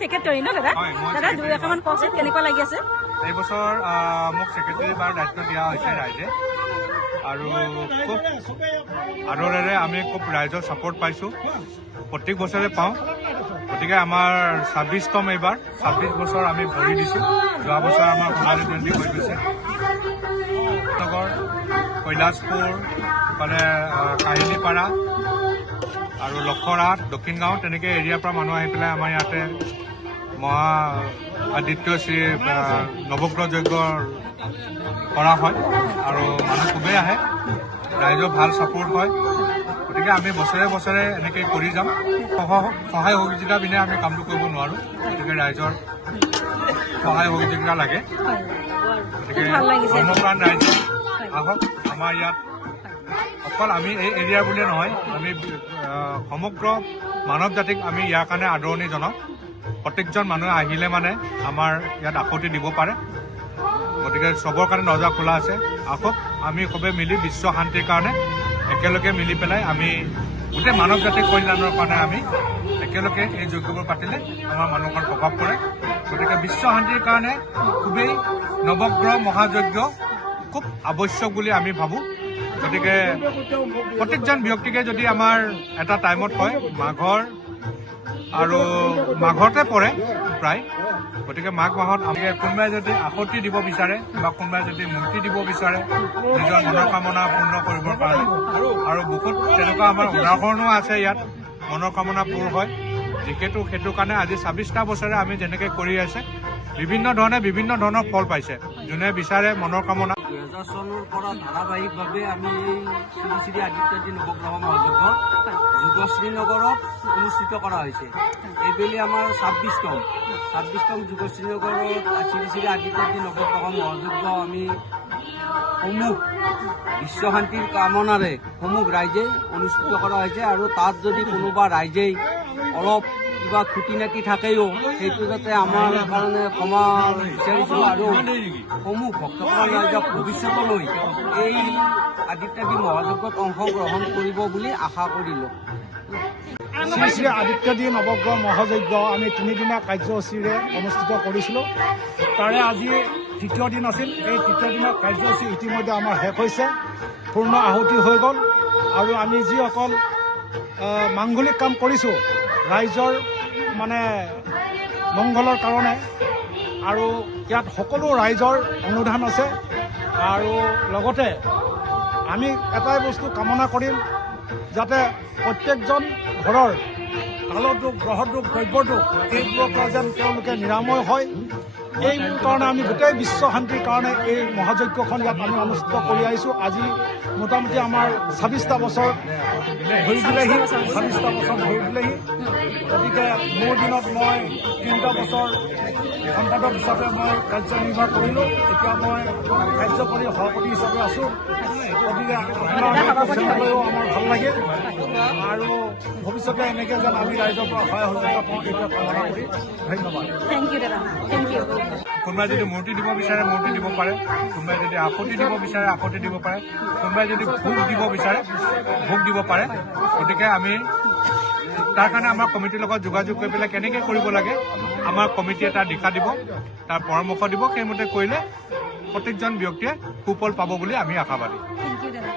Secretary ন দাদা? দাদা দুই একামান কওকচোন কেনেকুৱা লাগি আছে? এই বছৰ মোক সেক্ৰেটাৰী বাৰ দায়িত্ব দিয়া হৈছে ৰাইজে আৰু খুব আদৰেৰে আমি খুব ৰাইজৰ ছাপোৰ্ট পাইছোঁ, প্ৰত্যেক বছৰে পাওঁ। গতিকে আমাৰ 26তম এইবাৰ 26 বছৰ আমি ভৰি দিছোঁ। যোৱা বছৰ আমাৰ সোণালী জয়ন্তী হৈ গৈছে। নগৰ, কৈলাশপুৰ, মানে কাহিলীপাৰা আৰু লখৰা, দক্ষিণ গাঁও তেনেকৈ এৰিয়াৰ পৰা মানুহ আহি পেলাই আমাৰ ইয়াতে মহা দ্বিতীয় শ্ৰী নৱগ্ৰহ যজ্ঞ কৰা হয় আৰু মানুহ খুবেই আহে, ৰাইজৰ ভাল ছাপোৰ্ট হয়। গতিকে আমি বছৰে বছৰে এনেকৈ কৰি যাম। সহায় সহযোগিতা বিনে আমি কামটো কৰিব নোৱাৰোঁ, গতিকে ৰাইজৰ সহায় সহযোগিতা লাগে। গতিকে ধৰ্মপ্ৰাণ ৰাইজ আহক আমাৰ ইয়াত। অকল আমি এই এৰিয়াৰ বুলিয়ে নহয়, আমি সমগ্ৰ মানৱ জাতিক আমি ইয়াৰ কাৰণে আদৰণি জনাওঁ। প্ৰত্যেকজন মানুহে আহিলে মানে আমাৰ ইয়াত আখতি দিব পাৰে। গতিকে চবৰ কাৰণে দৰজা খোলা আছে, আহক আমি সবে মিলি বিশ্ব শান্তিৰ কাৰণে একেলগে মিলি পেলাই আমি গোটেই মানৱ জাতিৰ কল্যাণৰ কাৰণে আমি একেলগে এই যজ্ঞবোৰ পাতিলে আমাৰ মানুহৰ প্ৰভাৱ পৰে। গতিকে বিশ্ব শান্তিৰ কাৰণে খুবেই নৱগ্ৰহ মহাযজ্ঞ খুব আৱশ্যক বুলি আমি ভাবোঁ। গতিকে প্ৰত্যেকজন ব্যক্তিকে যদি আমাৰ এটা টাইমত হয়, মাঘতে পৰে প্ৰায়। গতিকে মাঘ মাহত আমি কোনোবাই যদি আখতি দিব বিচাৰে বা কোনোবাই যদি মূৰ্তি দিব বিচাৰে নিজৰ মনৰ কামনা পূৰ্ণ কৰিবৰ কাৰণে, আৰু বহুত তেনেকুৱা আমাৰ উদাহৰণো আছে ইয়াত মনৰ কামনা পূৰ হয়। যিহেতু সেইটো কাৰণে আজি 26টা বছৰে আমি যেনেকৈ কৰি আছে বিভিন্ন ধৰণৰ ফল পাইছে। যোনে বিচাৰে মনৰ কামনা 2000 চনৰ পৰা ধাৰাবাহিকভাৱে আমি এই শ্ৰী শ্ৰী আদিত্যজী নৱগ্ৰহ মহাযজ্ঞ যোগশ্ৰীনগৰত অনুষ্ঠিত কৰা হৈছে। এইবেলি আমাৰ 26তম যোগশ্ৰীনগৰত শ্ৰী শ্ৰী আদিত্যজী নৱগ্ৰহ মহাযজ্ঞ আমি সমূহ বিশ্ব শান্তিৰ কামনাৰে সমূহ ৰাইজেই অনুষ্ঠিত কৰা হৈছে। আৰু তাত যদি কোনোবা ৰাইজেই অলপ কিবা খুটি নাটি থাকেও সেইটো যাতে আমাৰ কাৰণে ক্ষমা বিচাৰিছোঁ। আৰু সমূহ ভক্তপ্ৰাণ ৰাইজক ভৱিষ্যতলৈ এই আদিত্যজী মহাযজ্ঞত অংশগ্ৰহণ কৰিব বুলি আশা কৰিলোঁ। শ্ৰী শ্ৰী আদিত্যজী নৱগ্ৰহ মহাযজ্ঞ আমি 3 দিনীয়া কাৰ্যসূচীৰে অনুষ্ঠিত কৰিছিলোঁ। তাৰে আজি তৃতীয় দিন আছিল। এই তৃতীয় দিনৰ কাৰ্যসূচী ইতিমধ্যে আমাৰ শেষ হৈছে, পূৰ্ণ আহুতি হৈ গ'ল। আৰু আমি যিসকল মাংগলিক কাম কৰিছোঁ ৰাইজৰ মানে মংগলৰ কাৰণে, আৰু ইয়াত সকলো ৰাইজৰ অনুদান আছে। আৰু লগতে আমি এটাই বস্তু কামনা কৰিম, যাতে প্ৰত্যেকজন ঘৰৰ কালদোষ, গ্ৰহদোষ, দ্ৰব্যদোষ এইবোৰৰ পৰা যেন তেওঁলোকে নিৰাময় হয়। এই কাৰণে আমি গোটেই বিশ্ব শান্তিৰ কাৰণে এই মহাযজ্ঞখন ইয়াত আমি অনুষ্ঠিত কৰি আহিছোঁ। আজি মোটামুটি আমাৰ 26টা বছৰ ধৰি দিলেহি, 26টা বছৰ ধৰি দিলেহি। গতিকে মোৰ দিনত মই 3টা বছৰ সম্পাদক হিচাপে মই কাৰ্যনিৰ্বাহ কৰিলোঁ। এতিয়া মই কাৰ্যকৰী সভাপতি হিচাপে আছোঁ। গতিকে আপোনাৰ চেনেললৈও আমাৰ ভাল লাগিল, আৰু ভৱিষ্যতে এনেকৈ যেন আমি ৰাইজৰ পৰা সহায় সহযোগিতা পাওঁ এইটো কামনা কৰি ধন্যবাদ। থেংক ইউ দাদা, থেংক ইউ। কোনোবাই যদি মূৰ্তি দিব বিচাৰে মূৰ্তি দিব পাৰে, কোনোবাই যদি আখতি দিব বিচাৰে আখতি দিব পাৰে, কোনোবাই যদি ভোগ দিব বিচাৰে ভোগ দিব পাৰে। গতিকে আমি তাৰ কাৰণে আমাৰ কমিটিৰ লগত যোগাযোগ কৰি পেলাই কেনেকৈ কৰিব লাগে আমাৰ কমিটিয়ে তাৰ দিশা দিব, তাৰ পৰামৰ্শ দিব। সেইমতে কৰিলে প্ৰত্যেকজন ব্যক্তিয়ে সুফল পাব বুলি আমি আশাবাদী। থেংক ইউ দাদা।